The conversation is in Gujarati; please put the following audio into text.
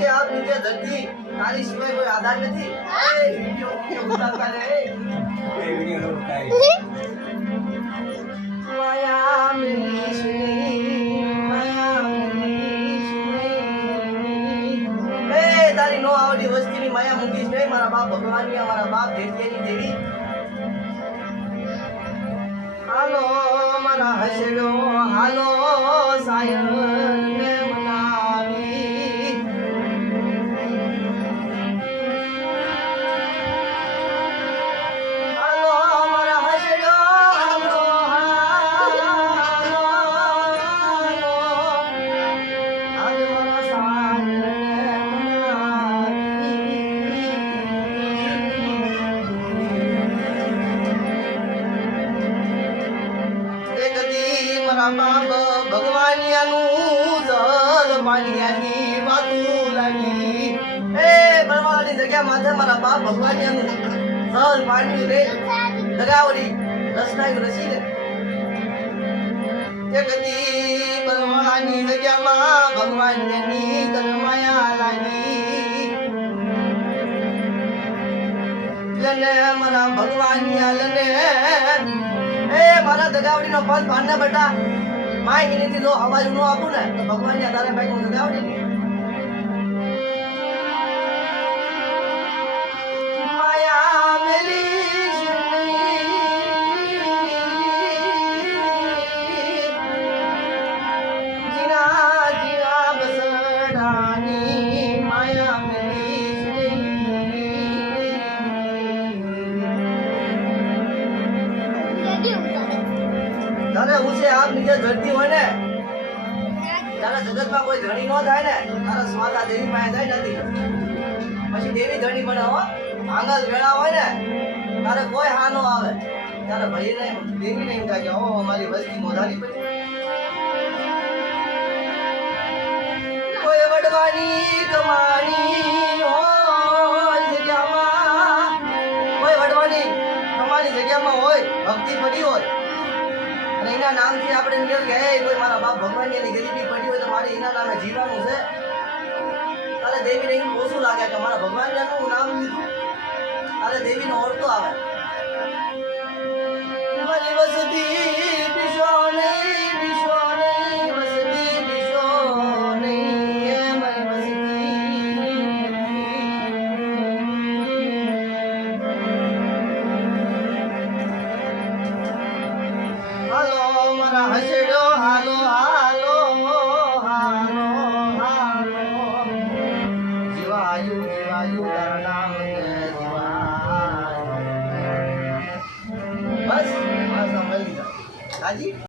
ઊંચે આપ નીચે ધરતી તારી સિવાય કોઈ આધાર નથી. એ વિડિયો ઉતારતા રે. એ વિડિયો નો ઉતારી. માયા મિલી તારી નો આવડી વસ્તીની માયા મૂકીશ નહીં. મારા બાપ ભગવાનની મારા બાપ દેવીની દેવી. હાલો મારા હસડો હાલો સાયર ને મનાવી. હાલો મારા હસડો હાલો હાલો હાલો હાલો સાયર બાપ ભગવાનિયાનું જલ પાણીયાની વાતું લાગી. એ બળવાળાની જગ્યા માથે મારા બાપ ભગવાનિયાનું જલ પાણી રે લગાવડી રસનાયું રસી રે. તે કદી બળવાળાની જગ્યામાં ભગવાનિયાની તન્માયા લાગી. લને મારા ભગવાનિયા લને એ મારા દગાવડી નો પંથ પાડને બેટા. માય નીથી જો અવાજ નો આપું ને તો ભગવાન ની તારે ભાઈ હું દગાવડી ની માયા મેલી જીના જીના બસડાની માયા તારે ઊંચે આપ નીચે ધરતી હોય ને તારા જગતમાં કોઈ ધણી ન થાય ને તારા સ્વાદા દેવી પાસે જાય નથી. પછી દેવી ધણી બને હો. આંગલ વેળા હોય ને તારે કોઈ હા નો આવે. તારે ભાઈ ને દેવી ને એમ થાય કે ઓ મારી વસ્તી મોધારી પડી. કોઈ વડવાની કમાણી હોય જગ્યામાં, કોઈ વડવાની કમાણી જગ્યામાં હોય ભક્તિ પડી હોય અને એના નામથી આપણે નિયમ કે કોઈ મારા બાપ ભગવાનની ગરીબી પડી હોય તો મારે એના નામે જીવવાનું છે. તારે દેવીને એમ ઓછું લાગે કે મારા ભગવાનનું નામ લીધું. તારે દેવીનો ઓળખો આવે. મારી વસતી પીશો નહીં વસતી પીશો નહીં મારી વસતી. હાલો મારા હસડો હાલો હાલો હાલો હાલો જીવાયુ તારા નામ જીવાયુ. બસ મળી જાય હાજી.